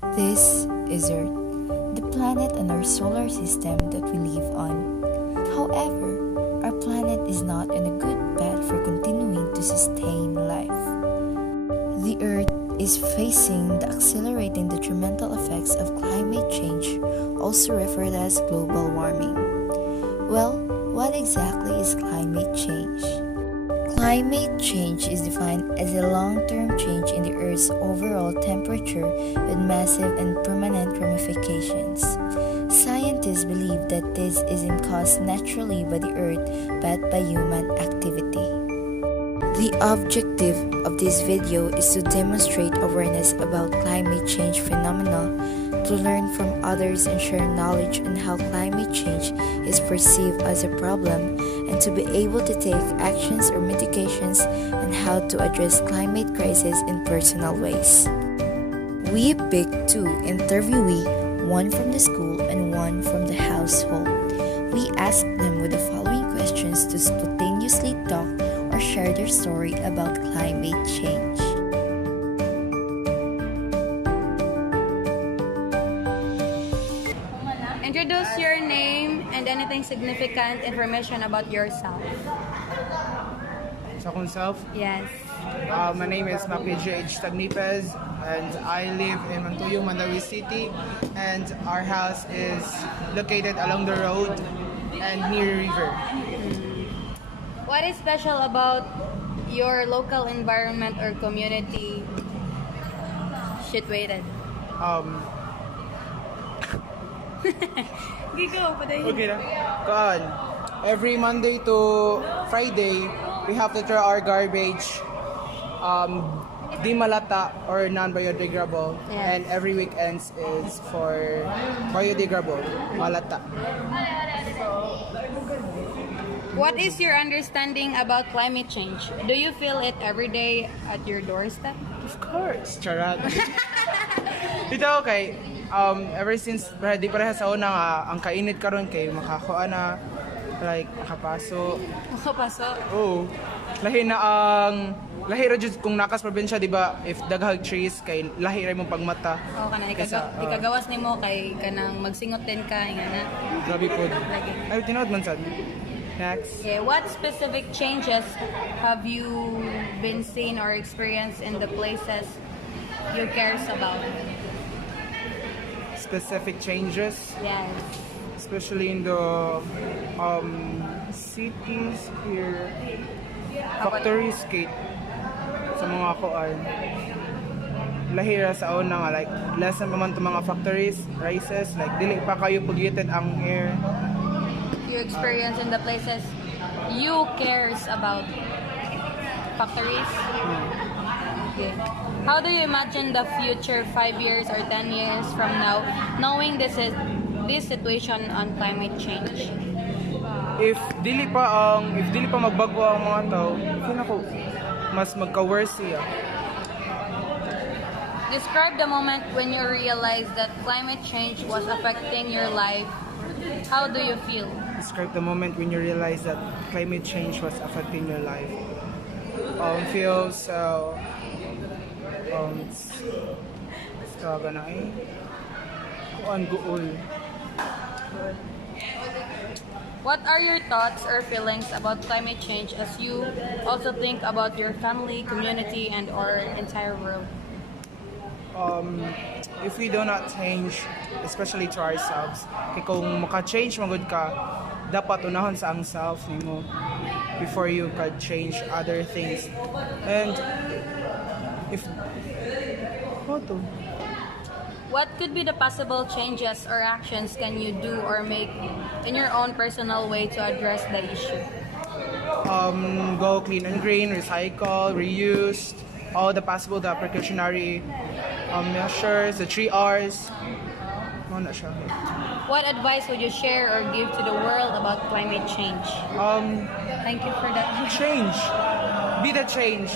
This is Earth, the planet in our solar system that we live on. However, our planet is not in a good path for continuing to sustain life. The Earth is facing the accelerating detrimental effects of climate change, also referred as global warming. Well, what exactly is climate change? Climate change is defined as a long-term change in the Earth's overall temperature with massive and permanent ramifications. Scientists believe that this isn't caused naturally by the Earth but by human activity. The objective of this video is to demonstrate awareness about climate change phenomena, to learn from others and share knowledge on how climate change is perceived as a problem, and to be able to take actions or mitigations on how to address climate crisis in personal ways. We picked two interviewee, one from the school and one from the household. We asked them with the following questions to spontaneously talk or share their story about climate change. Introduce your name and anything significant information about yourself. Sa akong self, Yes. my name is Mapij Tagnipez and I live in Mantuyong, Mandawi City, and our house is located along the road and near the river. What is special about your local environment or community situated? Gigo, paday. Okay na. Kaan, every Monday to Friday, we have to throw our garbage di malata or non-biodegradable, Yes. and every weekends is for biodegradable, malata. What is your understanding about climate change? Do you feel it every day at your doorstep? Of course, charot. Dito okay, ever since di pareha sa una nga, ang kainit karon kay makakuha na, like makapaso. Makapasok. Oo. Lahi ra jud kung nakas probinsya, di ba? If daghag trees kay lahi ra imong pagmata. Oo, kana Kaysa, ikagawas nimo kay kanang magsingot din ka ingana. Grabe po. Lagi. Ay, tinood man sad. Next. Okay, what specific changes have you been seen or experienced in the places you cares about? Specific changes, Yes. especially in the cities here. Factories skate sa mga kuan. Lahira sa una nga, like less na man to mga factories, rises, like dili pa kayo pugited ang air. Your experience in the places you cares about factories? Okay. How do you imagine the future 5 years or 10 years from now, knowing this situation on climate change? If dili pa magbago ang mga tao, feel ako mas magka-worse siya. Describe the moment when you realized that climate change was affecting your life. How do you feel? Describe the moment when you realize that climate change was affecting your life. Feels gana eh. Kuan guol. What are your thoughts or feelings about climate change as you also think about your family, community, and our entire world? If we do not change, especially to ourselves, kay kung maka-change magud ka, dapat unahon sa ang self nimo before you can change other things. And if What could be the possible changes or actions can you do or make in your own personal way to address the issue? Go clean and green, recycle, reuse, all the possible the precautionary measures, the 3 R's. Ano na siya? What advice would you share or give to the world about climate change? Thank you for that. Change. Be the change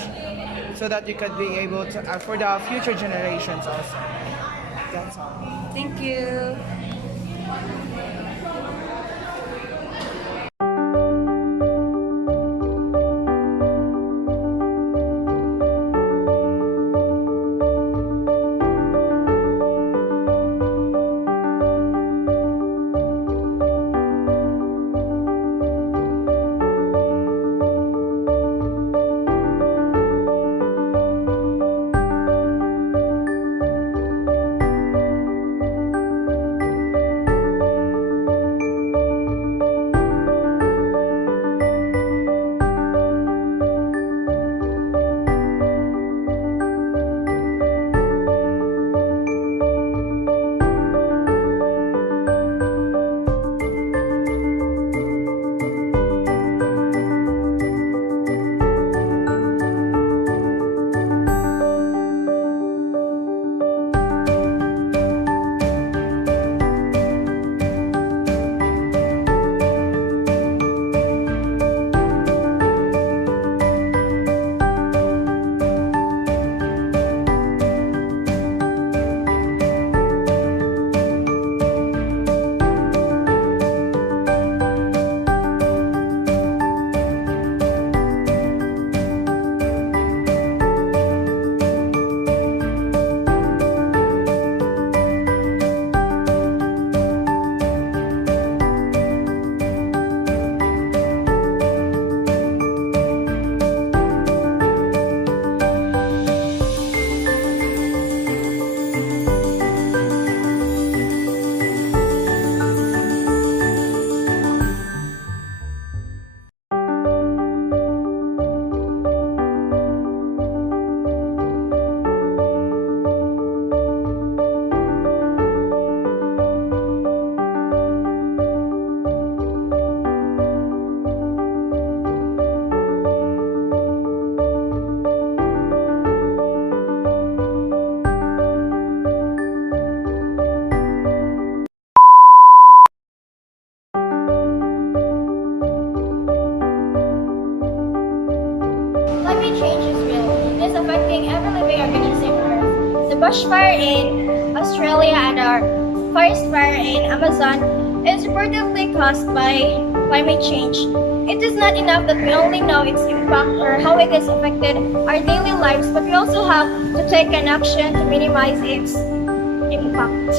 so that you could be able to, for the future generations also. That's all. Thank you. bushfire in Australia and our forest fire in Amazon is reportedly caused by climate change. It is not enough that we only know its impact or how it has affected our daily lives, but we also have to take an action to minimize its impact.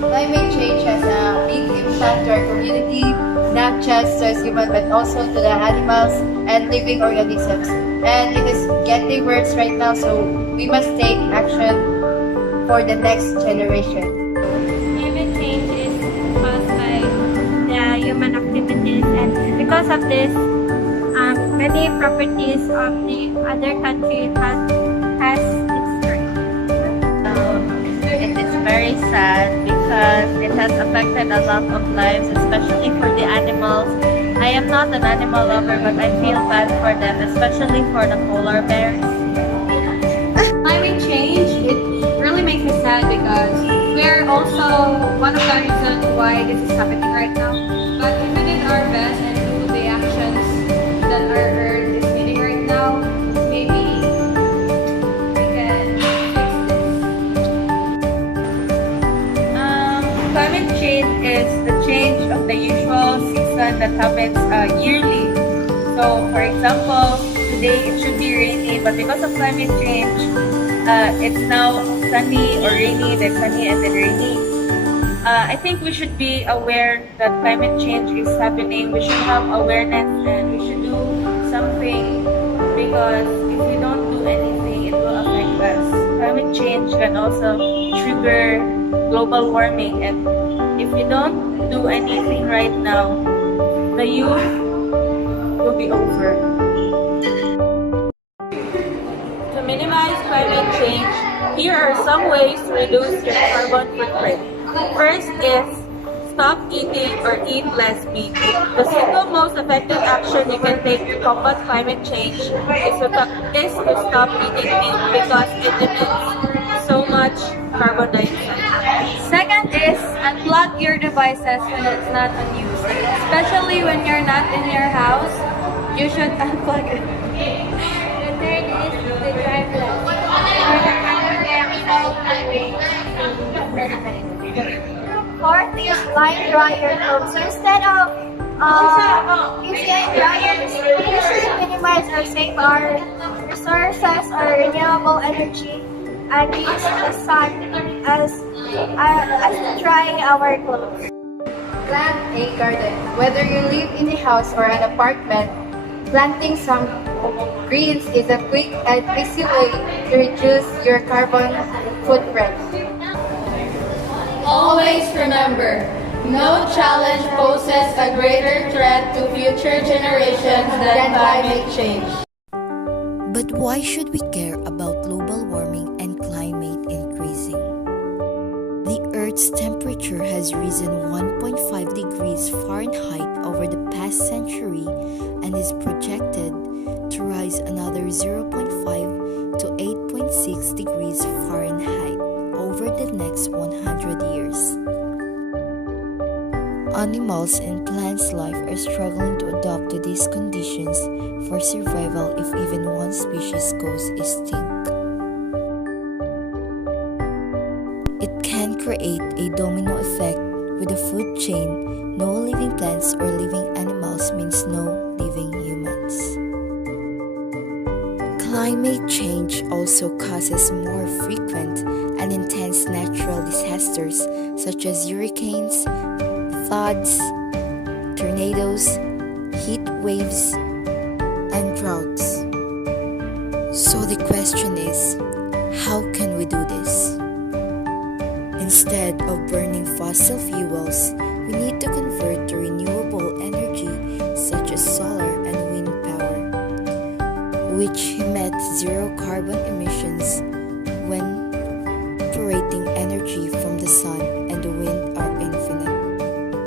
Climate change has a big impact to our community, not just to us humans, but also to the animals and living organisms. And it is getting worse right now, so we must take action for the next generation. Climate change is caused by the human activities, and because of this, many properties of the other country has destroyed. It is very sad because it has affected a lot of lives, especially for the animals. I am not an animal lover, but I feel bad for them, especially for the polar bears. Climate change, it really makes me sad because we're also one of the reasons why this is happening right now. But if we did our best and do the actions that our Earth is needing right now, maybe we can fix this. Climate change is the change of the usual season that happens yearly. So, for example, today it should be rainy, but because of climate change, it's now sunny or rainy, then sunny and then rainy. I think we should be aware that climate change is happening. We should have awareness and we should do something, because if we don't do anything, it will affect us. Climate change can also trigger global warming, and if we don't do anything right now, the youth will be over. To minimize climate change, here are some ways to reduce your carbon footprint. First is stop eating or eat less meat. The single most effective action you can take to combat climate change is to stop eating meat because it emits so much carbon dioxide. Second is unplug your devices when it's not on use. Especially when you're not in your house, you should unplug it. The third is to drive less. Fourth is line dry your clothes. So instead of using dryers, we should minimize or save our resources or renewable energy and use the sun as to dry our clothes. Plant a garden. Whether you live in a house or an apartment, planting some greens is a quick and easy way to reduce your carbon footprint. Always remember, no challenge poses a greater threat to future generations than climate change. But why should we care about global warming and climate increasing? The Earth's temperature has risen 1.5 degrees Fahrenheit over the past century and is projected to rise another 0.5 to 8.6 degrees Fahrenheit over the next 100 years. Animals and plants' life are struggling to adapt to these conditions for survival if even one species goes extinct. It can create a domino effect with the food chain. No living plants or living animals means no living humans. Climate change also causes more frequent and intense natural disasters such as hurricanes, floods, tornadoes, heat waves, and droughts. So the question is, how can we do this? Instead of burning fossil fuels, we need to convert to renewable energy such as solar and wind power, which emit zero carbon emissions when operating energy from the sun and the wind are infinite.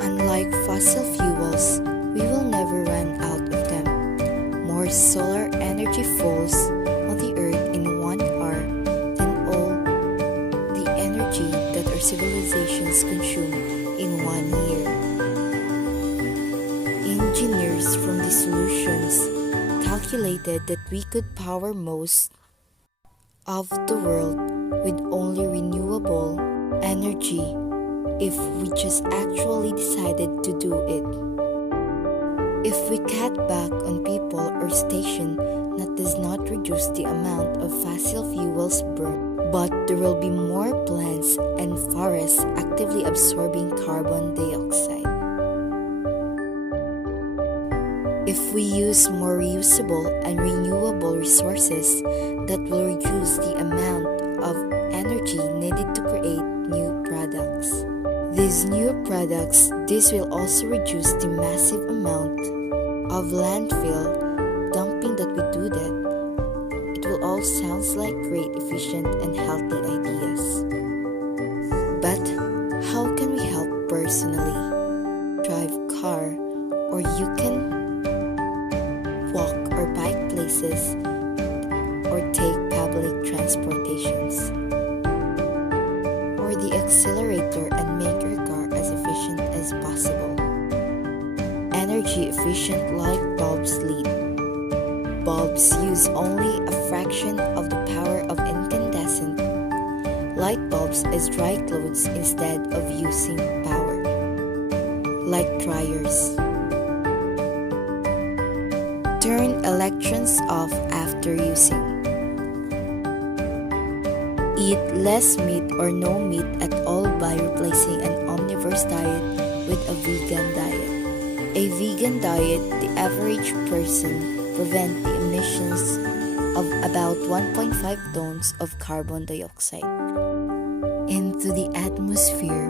Unlike fossil fuels, we will never run out of them. More solar energy falls on the earth in 1 hour than all the energy that our civilizations consume in 1 year. Engineers from the solutions calculated that we could power most of the world with only renewable energy if we just actually decided to do it. If we cut back on people or station, that does not reduce the amount of fossil fuels burned, but there will be more plants and forests actively absorbing carbon dioxide. If we use more reusable and renewable resources, that will reduce the amount of energy needed to create new products. These new products, this will also reduce the massive amount of landfill dumping that we do that. It will all sounds like great, efficient, and healthy ideas. But how can we help personally? Drive car, or you can walk or bike places, or take public transportations, or the accelerator and make your car as efficient as possible. Energy efficient light bulbs lead. Bulbs use only a fraction of the power of incandescent light bulbs as dry clothes instead of using power, like dryers. Turn electrons off after using. Eat less meat or no meat at all by replacing an omnivorous diet with a vegan diet. A vegan diet, the average person prevent the emissions of about 1.5 tons of carbon dioxide into the atmosphere.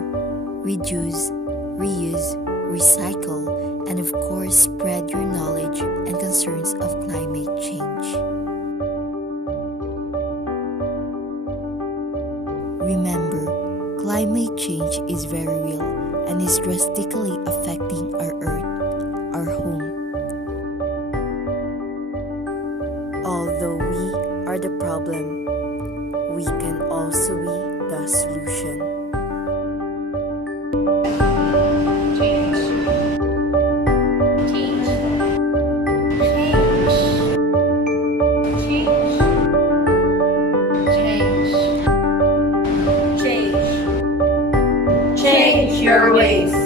Reduce, reuse, recycle, and of course spread your knowledge and concerns of climate change. Remember, climate change is very real and is drastically affecting our Earth, our home. Although we are the problem, we can also be the solution. Change your ways.